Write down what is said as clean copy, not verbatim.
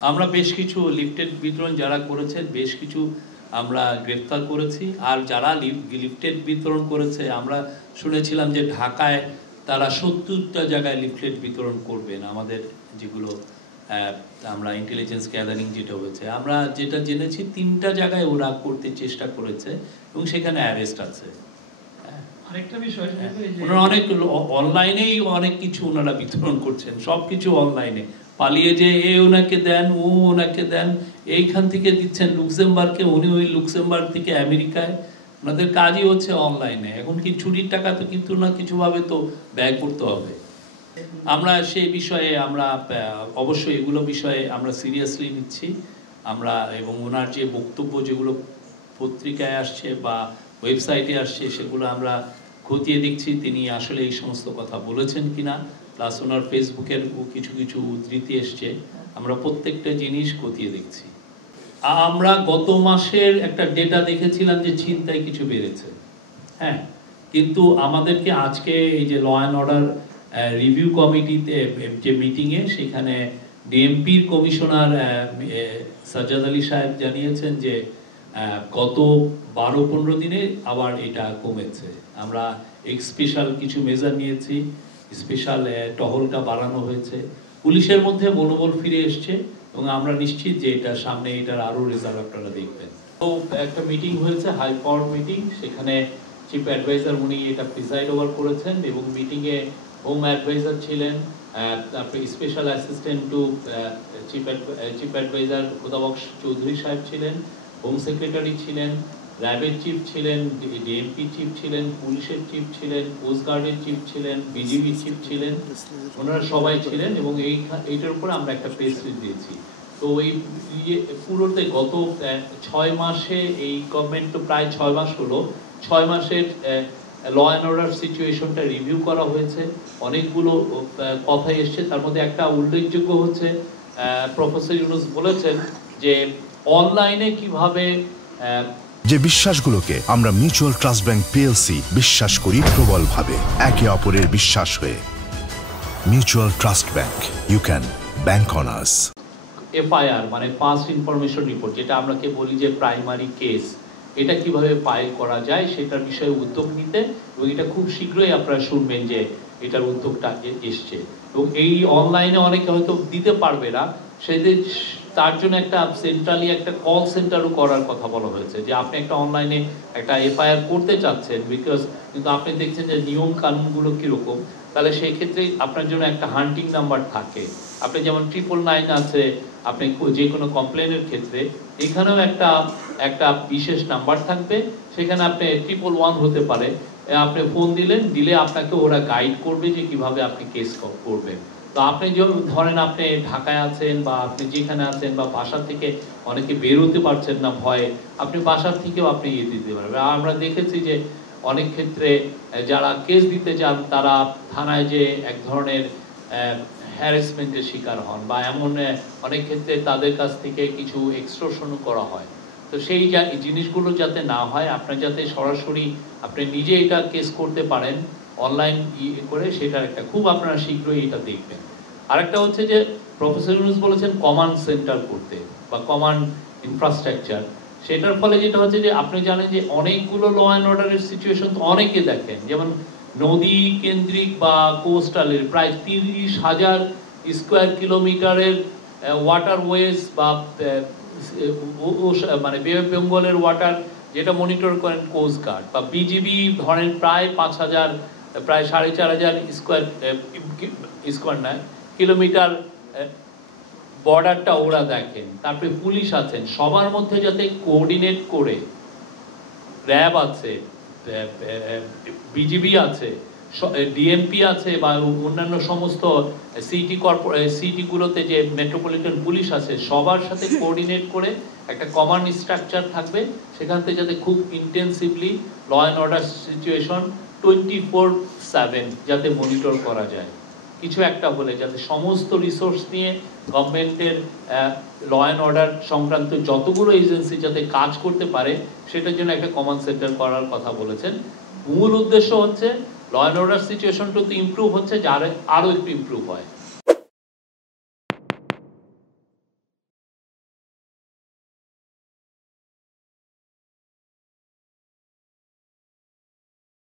আমরা বেশ কিছু লিফটেড বিতরণ যারা করেছে বেশ কিছু আমরা গ্রেফতার করেছি। আর যারা লিফটেড বিতরণ করেছে আমরা শুনেছিলাম যে ঢাকায় তারা ৭০টা জায়গায় লিফলেট বিতরণ করবেন। আমাদের যেগুলো আমরা ইন্টেলিজেন্স গ্যাদারিং যেটা হয়েছে, আমরা যেটা জেনেছি ৩টা জায়গায় ওরা করতে চেষ্টা করেছে এবং সেখানে অ্যারেস্ট আছে। আরেকটা বিষয়, ওনারা অনেক অনলাইনেই অনেক কিছু ওনারা বিতরণ করছেন, সব কিছু অনলাইনে পালিয়ে যে ওনাকে দেন, ওনাকে দেন, এইখান থেকে দিচ্ছেন লুক্সেমবার্গকে, উনি ওই লুক্সেমবার্গ থেকে আমেরিকায়। ওনাদের কাজই হচ্ছে অনলাইনে। এখন কি চুরির টাকা তো কিন্তু না কিছুভাবে তো ব্যয় করতে হবে। আমরা সেই বিষয়ে আমরা অবশ্যই এগুলো বিষয়ে আমরা সিরিয়াসলি নিচ্ছি আমরা, এবং ওনার যে বক্তব্য যেগুলো পত্রিকায় আসছে বা ওয়েবসাইটে আসছে সেগুলো আমরা খতিয়ে দেখছি তিনি আসলে এই সমস্ত কথা বলেছেন কিনা। প্লাস ওনার ফেসবুকের কিছু কিছু উদ্ধৃতি এসছে, আমরা প্রত্যেকটা জিনিস খতিয়ে দেখছি। আমরা গত মাসের একটা ডেটা দেখেছিলাম যে ছিনতাই কিছু বেড়েছে, হ্যাঁ, কিন্তু আমাদেরকে আজকে এই যে ল অ্যান্ড অর্ডার রিভিউ কমিটিতে যে মিটিংয়ে সেখানে ডিএমপির কমিশনার সাজ্জাদ আলী সাহেব জানিয়েছেন যে গত ১২-১৫ দিনে আবার এটা কমেছে। আমরা স্পেশাল কিছু মেজার নিয়েছি, স্পেশাল টহলটা বাড়ানো হয়েছে, পুলিশের মধ্যে মনোবল ফিরে এসছে এবং আমরা নিশ্চিত যে এটা সামনে এটার আরও রেজাল্ট আপনারা দেখবেন। তো একটা মিটিং হয়েছে, হাই পাওয়ার মিটিং, সেখানে চিফ অ্যাডভাইজার উনি এটা প্রিসাইড ওভার করেছেন এবং মিটিংয়ে হোম অ্যাডভাইজার ছিলেন, তারপরে special assistant to chief adviser Khodabakhsh Chowdhury সাহেব ছিলেন, হোম সেক্রেটারি ছিলেন, র্যাবের চিফ ছিলেন, ডিএমপি চিফ ছিলেন, পুলিশের চিফ ছিলেন, কোস্টগার্ডের চিফ ছিলেন, বিজিবি চিফ ছিলেন, ওনারা সবাই ছিলেন এবং এইটার উপরে আমরা একটা প্রেস রিলিজ দিয়েছি। তো এই পুরোতে গত ৬ মাসে এই গভর্নমেন্ট তো প্রায় ৬ মাস হলো, ৬ মাসের ল অ্যান্ড অর্ডার সিচুয়েশনটা রিভিউ করা হয়েছে, অনেকগুলো কথাই এসছে। তার মধ্যে একটা উল্লেখযোগ্য হচ্ছে প্রফেসর ইউনুস বলেছেন যে অনলাইনে কিভাবে যে বিশ্বাসগুলোকে আমরা মিউচুয়াল ট্রাস্ট ব্যাংক পিএলসি বিশ্বাস করি প্রবলভাবে, একে অপরের বিশ্বাস হয়ে। Mutual trust bank, you can bank on us. FIR মানে ফার্স্ট ইনফরমেশন রিপোর্ট, যেটা আমরাকে বলি যে প্রাইমারি কেস, এটা কিভাবে ফাইল করা যায় সেটার বিষয়ে উদ্যোগ নিতে, এবং এটা খুব শীঘ্রই আপনারা শুনবেন যে এটার উদ্যোগটা এসছে। এবং এই অনলাইনে অনেকে হয়তো দিতে পারবে না, সেদের তার জন্য একটা সেন্ট্রালি একটা কল সেন্টারও করার কথা বলা হয়েছে, যে আপনি একটা অনলাইনে একটা এফআইআর করতে চাচ্ছেন বিকজ, কিন্তু আপনি দেখছেন যে নিয়ম কানুনগুলো কীরকম, তাহলে সেই ক্ষেত্রে আপনার জন্য একটা হান্টিং নাম্বার থাকে। আপনি যেমন 999 আছে আপনি যে কোনো কমপ্লেনের ক্ষেত্রে, এখানেও একটা বিশেষ নাম্বার থাকবে, সেখানে আপনি 111 হতে পারে, আপনি ফোন দিলে আপনাকে ওরা গাইড করবে যে কিভাবে আপনি কেস করবেন। তো আপনি যখন ধরেন আপনি ঢাকায় আছেন বা আপনি যেখানে আছেন বা বাসা থেকে অনেকে বেরোতে পারছেন না ভয়ে, আপনি বাসার থেকেও আপনি দিতে পারবেন। আমরা দেখেছি যে অনেক ক্ষেত্রে যারা কেস দিতে চান তারা থানায় যে এক ধরনের হ্যারাসমেন্টের শিকার হন, বা এমন অনেক ক্ষেত্রে তাদের কাছ থেকে কিছু এক্সটর্শনও করা হয়। তো সেই জিনিসগুলো যাতে না হয়, আপনার যাতে সরাসরি আপনি নিজে এটা কেস করতে পারেন অনলাইন করে, সেটার একটা খুব আপনারা শীঘ্রই এটা দেখবেন। আরেকটা হচ্ছে যে প্রফেসর ইউনুস বলেছেন কমান্ড সেন্টার করতে বা কমান্ড ইনফ্রাস্ট্রাকচার, সেটার ফলে যেটা হচ্ছে যে আপনি জানেন যে অনেকগুলো ল অ্যান্ড অর্ডারের সিচুয়েশন তো অনেকে দেখেন, যেমন নদী কেন্দ্রিক বা কোস্টালের প্রায় 30,000 স্কোয়ার কিলোমিটারের ওয়াটারওয়েজ বা মানে বে অফ বেঙ্গলের ওয়াটার যেটা মনিটর করেন কোস্টগার্ড বা বিজিবি, ধরেন প্রায় 5,000 প্রায় 4,500 স্কোয়ার কিলোমিটার বর্ডারটা ওরা দেখেন। তারপরে পুলিশ আছেন, সবার মধ্যে যাতে কোঅর্ডিনেট করে, র্যাব আছে, বিজিবি আছে, ডিএমপি আছে বা অন্যান্য সমস্ত সিটিগুলোতে যে মেট্রোপলিটন পুলিশ আছে, সবার সাথে কোঅর্ডিনেট করে একটা কমান্ড স্ট্রাকচার থাকবে, সেখান থেকে যাতে খুব intensively law and order situation 24/7 যাতে মনিটর করা যায়। কিছু একটা হলে যাতে সমস্ত রিসোর্স নিয়ে গভর্নমেন্টের ল অ্যান্ড অর্ডার সংক্রান্ত যতগুলো এজেন্সি যাতে কাজ করতে পারে, সেটার জন্য একটা কমান্ড সেন্টার করার কথা বলেছেন। মূল উদ্দেশ্য হচ্ছে ল অ্যান্ড অর্ডার সিচুয়েশনটা তো ইমপ্রুভ হচ্ছে, যারা আরও একটু ইমপ্রুভ হয়।